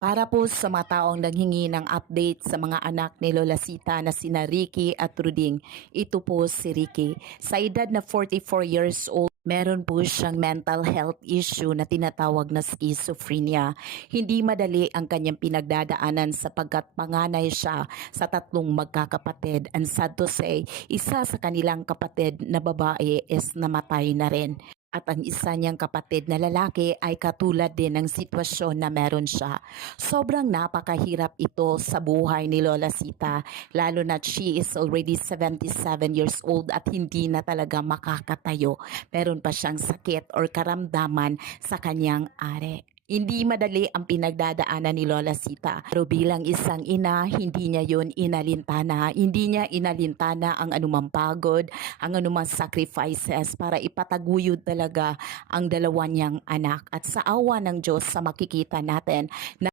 Para po sa mga taong naghingi ng update sa mga anak ni Lola Sita na sina Ricky at Ruding, ito po si Ricky. Sa edad na 44 years old, meron po siyang mental health issue na tinatawag na schizophrenia. Hindi madali ang kanyang pinagdadaanan sapagkat panganay siya sa tatlong magkakapatid. And sad to say, isa sa kanilang kapatid na babae is namatay na rin. At ang isa niyang kapatid na lalaki ay katulad din ng sitwasyon na meron siya. Sobrang napakahirap ito sa buhay ni Lola Sita, lalo na she is already 77 years old at hindi na talaga makakatayo. Meron pa siyang sakit or karamdaman sa kanyang ari. Hindi madali ang pinagdadaanan ni Lola Sita. Pero bilang isang ina, hindi niya yun inalintana. Hindi niya inalintana ang anumang pagod, ang anumang sacrifices para ipataguyod talaga ang dalawa niyang anak. At sa awa ng Diyos sa makikita natin na